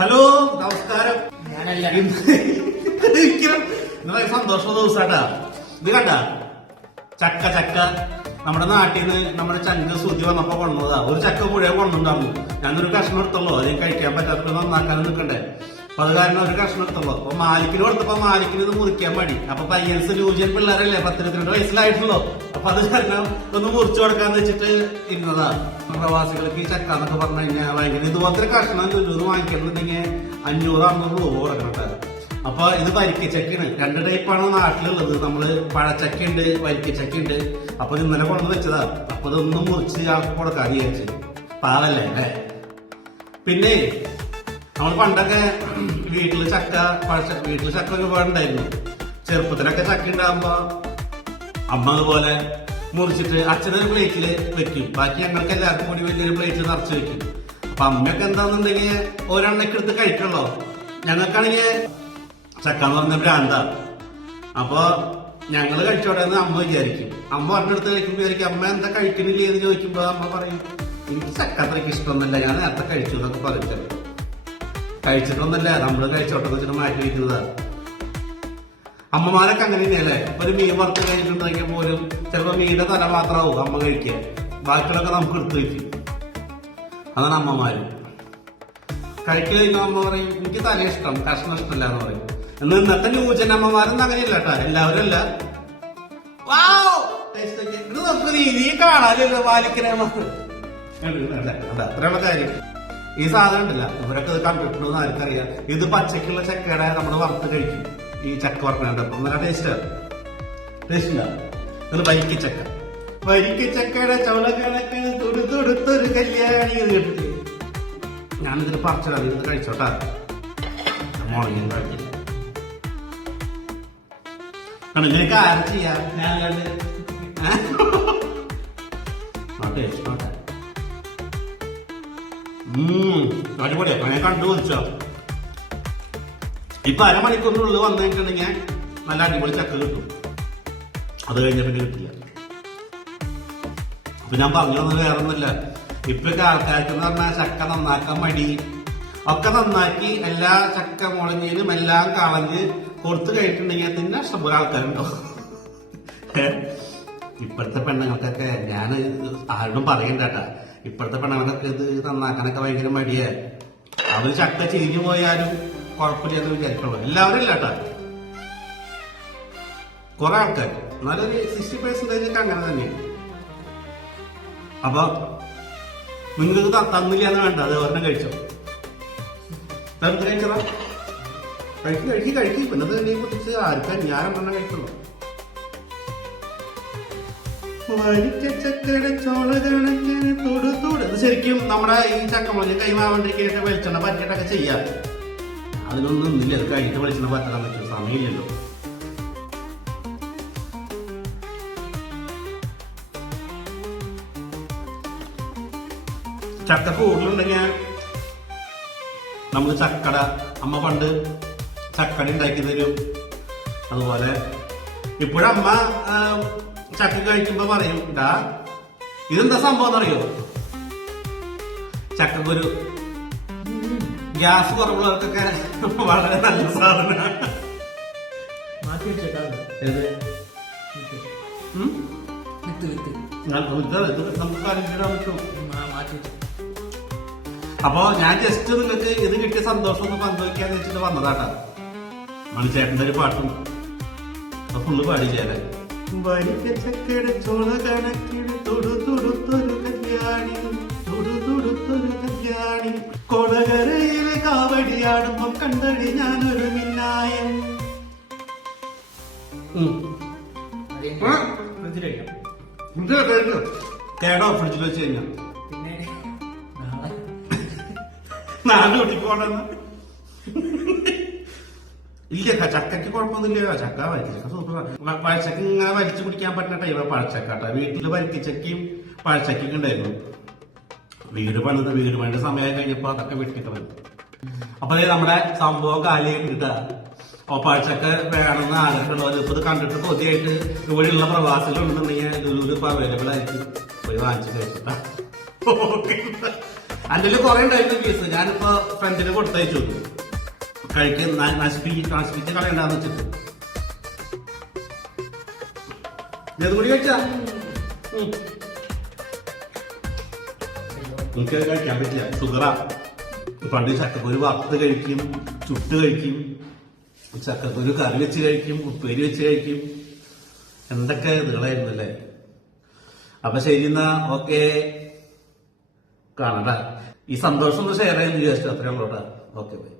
Hello, നമസ്കാരം. ഇന്നലെ സന്തോഷ ദിവസാട്ടാ. ഇത് കണ്ട ചക്ക ചക്ക നമ്മുടെ നാട്ടിൽ നിന്ന് നമ്മുടെ ചങ്ക സുതി വന്നപ്പോ കൊണ്ടുവന്നതാ. ഒരു ചക്ക മുഴുവൻ കൊണ്ടുണ്ടാവും. ഞാനൊരു കഷ്ണം എടുത്തുള്ളൂ. അതിന് കഴിക്കാൻ പറ്റാത്ത നന്നാക്കാൻ നിൽക്കണ്ടേ. അപ്പൊ അത് കാരണം ഒരു കഷ്ണം എടുത്തുള്ളൂ. അപ്പൊ മാലിക്കിന് കൊടുത്തപ്പോ മാലിക്കിന് ഇത് മുറിക്കാൻ മടി. അപ്പൊ പയ്യൻസ് ലൂജിയൻ പിള്ളേരല്ലേ, 12 വയസ്സിലായിട്ടുള്ളൂ. അപ്പൊ അത് കാരണം ഒന്ന് മുറിച്ചു കൊടുക്കാന്ന് വെച്ചിട്ട് ഇരുന്നതാ. പ്രവാസികൾക്ക് ഈ ചക്ക എന്നൊക്കെ പറഞ്ഞു കഴിഞ്ഞാൽ ഭയങ്കര ഇതുപോലത്തെ കഷ്ണം തുല്ലൂന്ന് വാങ്ങിക്കണമെന്നുണ്ടെങ്കിൽ 500-600 രൂപ കൊടുക്കണം. അപ്പൊ ഇത് വരിക്കച്ചക്കയാണ്. 2 ടൈപ്പാണ് നാട്ടിലുള്ളത്. നമ്മള് പഴച്ചക്കയുണ്ട്, വരിക്കച്ചക്കയുണ്ട്. അപ്പൊ ഇന്നലെ കൊണ്ടു വെച്ചതാ. അപ്പൊ ഇതൊന്നും മുറിച്ച് ആൾക്ക് കൊടുക്കാൻ വിചാരിച്ചു. പാവല്ലേ അല്ലേ. പിന്നെ നമ്മൾ പണ്ടൊക്കെ വീട്ടില് ചക്ക ഒരുപാടുണ്ടായിരുന്നു. ചെറുപ്പത്തിലൊക്കെ ചക്ക ഉണ്ടാകുമ്പോ അമ്മ അതുപോലെ മുറിച്ചിട്ട് അച്ഛനൊരു പ്ലേറ്റില് വെക്കും. ബാക്കി ഞങ്ങൾക്ക് എല്ലാവർക്കും കൂടി വലിയൊരു പ്ലേറ്റിൽ നിറച്ച് വെക്കും. അപ്പൊ അമ്മയൊക്കെ എന്താന്നുണ്ടെങ്കിൽ ഒരെണ്ണയ്ക്ക് എടുത്ത് കഴിക്കുള്ളൂ. ഞങ്ങൾക്കാണെങ്കിൽ ചക്ക എന്ന് പറഞ്ഞ ഭ്രാന്താ. അപ്പൊ ഞങ്ങള് കഴിച്ചോടെ അമ്മ വിചാരിക്കും. അമ്മ ഒരെണ്ണെടുത്ത് കഴിക്കുമ്പോ വിചാരിക്കും അമ്മ എന്താ കഴിക്കണില്ലേ എന്ന് ചോദിക്കുമ്പോ അമ്മ പറയും എനിക്ക് ചക്ക അത്രയ്ക്ക് ഇഷ്ടമൊന്നുമില്ല, ഞാൻ നേരത്തെ കഴിച്ചു എന്നൊക്കെ പറഞ്ഞിട്ട്. കഴിച്ചിട്ടൊന്നുമല്ല, നമ്മള് കഴിച്ചോട്ടെന്ന് വെച്ചിട്ട് മാറ്റി വയ്ക്കുന്നതാ. അമ്മമാരൊക്കെ അങ്ങനെ തന്നെയല്ലേ. ഒരു മീൻ വറുത്ത് കഴിഞ്ഞിട്ടുണ്ടെങ്കിൽ പോലും ചിലപ്പോ മീന്റെ തല മാത്രമാവും അമ്മ കഴിക്കുക. ബാക്കിയുള്ളൊക്കെ നമുക്ക് എടുത്ത് വയ്ക്കും. അതാണ് അമ്മമാര്. കഴിക്കൽ കഴിഞ്ഞാൽ അമ്മ പറയും എനിക്ക് തല ഇഷ്ടം, കഷ്ണം ഇഷ്ടമല്ല എന്ന് പറയും. എന്നാൽ ഇന്നത്തെ ന്യൂജൻ അമ്മമാരൊന്നും അങ്ങനെയല്ല കേട്ടാ. എല്ലാവരും അല്ല. ഇത് നമുക്ക് രീതി കാണാനല്ലോ പാലിക്കണ അത്രയുള്ള കാര്യം. ഈ സാധനം ഉണ്ടല്ല, ഇവരൊക്കെ ഇത് കണ്ടിട്ടുണ്ടോന്ന് ആർക്കറിയാം. ഇത് പച്ചക്കുള്ള ചക്കയുടെ നമ്മള് വറുത്ത് കഴിക്കും. ഈ ചക്ക വറുക്കണ നല്ല ടേസ്റ്റ് ഇല്ല. ഇത് വരിക്കച്ചക്കയുടെ ചവള കണക്കിന് തുടുത്തൊടുത്തൊരു കല്യാണി കേട്ടിട്ട് ഞാനിതിന് പറിച്ചിടാം. ഇത് കഴിച്ചോട്ടാ. മോർണിംഗ് കഴിക്കില്ല. ഇതിനൊക്കെ ആരും ചെയ്യാ. ഞാൻ അടിപൊളിയാ. ഞാൻ കണ്ടു വിളിച്ചോ. ഇപ്പൊ അരമണിക്കൂറിനുള്ളിൽ വന്നു കഴിഞ്ഞിട്ടുണ്ടെങ്കിൽ നല്ല അടിപൊളി ചക്ക കിട്ടും. അത് കഴിഞ്ഞ പിന്നെ കിട്ടില്ല. അപ്പൊ ഞാൻ പറഞ്ഞു വന്നത് വേറെ ഒന്നുമില്ല. ഇപ്പൊക്കെ ആൾക്കാർക്ക് എന്ന് പറഞ്ഞാൽ ചക്ക നന്നാക്കാൻ മടി. ഒക്കെ നന്നാക്കി എല്ലാ ചക്ക മുളഞ്ഞതിനും എല്ലാം കളഞ്ഞ് കൊടുത്തു കഴിഞ്ഞിട്ടുണ്ടെങ്കിൽ പിന്നെ ഇഷ്ടംപോലെ ആൾക്കാരുണ്ടോ. ഇപ്പോഴത്തെ പെണ്ണുങ്ങൾക്കൊക്കെ ഞാൻ ആരോടും പറയണ്ടേട്ടാ. ഇപ്പോഴത്തെ പെണ്ണുങ്ങൾക്കൊക്കെ ഇത് നന്നാക്കാനൊക്കെ ഭയങ്കര മടിയാ. അവര് ചക്ക ചിരിഞ്ഞു പോയാലും കുഴപ്പമില്ലെന്ന് വിചാരിക്കുള്ളൂ. എല്ലാവരും ഇല്ല കേട്ടാ. കുറെ ആൾക്കാർ, നല്ലൊരു 60% അങ്ങനെ തന്നെയാണ്. അപ്പൊ നിങ്ങൾക്ക് തന്നില്ലാന്ന് വേണ്ട, അത് ഒരെണ്ണം കഴിച്ചോ. കഴിച്ചതാ കഴിക്കും. പിന്നെ തന്നെ കുറിച്ച് ആർക്കും ഞാൻ ഒരെണ്ണം കഴിക്കുള്ളൂ. വരിക്കച്ചക്കയുടെ ചോള കണക്കിന് തൊടുതൂട്. ഇത് ശരിക്കും നമ്മുടെ ഈ ചക്കമുളഞ്ഞ് കൈമാവേണ്ടിരിക്കായിട്ട് വെളിച്ചെണ്ണ പറ്റിയിട്ടൊക്കെ ചെയ്യാം. അതിനൊന്നും ഇല്ല. അത് കഴിഞ്ഞിട്ട് വെളിച്ചെണ്ണ പറ്റാൻ പറ്റും, സമയമില്ലല്ലോ. ചക്ക കൂടുതലുണ്ടെങ്കിൽ നമുക്ക് ചക്കട, അമ്മ പണ്ട് ചക്കട ഉണ്ടാക്കി തരും. അതുപോലെ ഇപ്പോഴും അമ്മ ചക്ക കഴിക്കുമ്പോ പറയും ഇതാ ഇതെന്താ സംഭവം എന്നറിയോ. ചക്കക്കുരു ഗ്യാസ് കുറവുള്ളവർക്കൊക്കെ വളരെ നല്ല സാധനമാണ്. അപ്പൊ ഞാൻ ജസ്റ്റ് നിങ്ങൾക്ക് ഇത് കിട്ടിയ സന്തോഷം ഒന്ന് പങ്കുവയ്ക്കാന്ന് വെച്ചിട്ട് വന്നതാട്ടാ. മണിച്ചേട്ടന്റെ ഒരു പാട്ടും ഫുള്ള് പാടി ചേരാൻ. വരിക്കച്ചക്കയുടെ ചോള കണക്കിന് തൊടുത്തൊടുത്തൊരു കല്യാണി, തൊടുത്തൊടുത്തൊരു കല്യാണി, കൊടകരയിലെ കാവടിയാടുമ്പം കണ്ടടി ഞാനൊരു മിന്നായം. കേടോ ഫ്രിഡ്ജിൽ വെച്ച് കഴിഞ്ഞാൽ നാല് കുട്ടിക്ക് പോകണ്ടെന്ന് ഇല്ല. ചക്കയ്ക്ക് കുഴപ്പമൊന്നുമില്ല. ചക്ക വരിക്കച്ചക്ക സൂപ്പർ. പഴച്ചക്ക ഇങ്ങനെ വലിച്ചു കുടിക്കാൻ പറ്റുന്ന ടൈപ്പ് പഴച്ചക്കാട്ടാ. വീട്ടില് വരിക്കച്ചക്കയും പഴച്ചക്കൊക്കെ ഉണ്ടായിരുന്നു. വീട് പണിയുടെ സമയം കഴിഞ്ഞപ്പോ അതൊക്കെ വെട്ടിട്ട് വരും. അപ്പൊ നമ്മുടെ സംഭവം കാലിയായിട്ട് കിട്ടാ. പഴച്ചക്ക വേണമെന്ന് ആഗ്രഹമുള്ളവർ ഇപ്പൊ ഇത് കണ്ടിട്ട് കൊതിയായിട്ട് ഇവിടെയുള്ള പ്രവാസികളുണ്ടെന്നുണ്ടെങ്കിൽ ഇതൊരു ഇപ്പൊ അവൈലബിൾ ആയിട്ട് പോയി വാങ്ങിച്ചു കഴിച്ചിട്ടാ. അതിൽ കുറെ ഉണ്ടായിരുന്നു പീസ്. ഞാനിപ്പോ ഫ്രണ്ടിന് കൊടുത്തയച്ചു കഴിക്കാൻ നശിപ്പിച്ച് കളയണ്ടെന്ന് വെച്ചിട്ട്. ഇത് കൂടി കഴിച്ചാ എനിക്ക് കഴിക്കാൻ പറ്റില്ല, ഷുഗറാ. പണ്ട് ചക്കക്കുരു വറുത്ത് കഴിക്കും, ചുട്ട് കഴിക്കും, ചക്കക്കുരു കറി വെച്ച് കഴിക്കും, ഉപ്പേരി വെച്ച് കഴിക്കും, എന്തൊക്കെ ഇതുകളായിരുന്നല്ലേ. അപ്പൊ ശരി എന്നാ, ഓക്കെ, കാണണ്ട. ഈ സന്തോഷം ഒന്ന് ഷെയർ ചെയ്യാൻ വിചാരിച്ചു, അത്രേ ഉള്ളൂട്ടാ. Okay bye.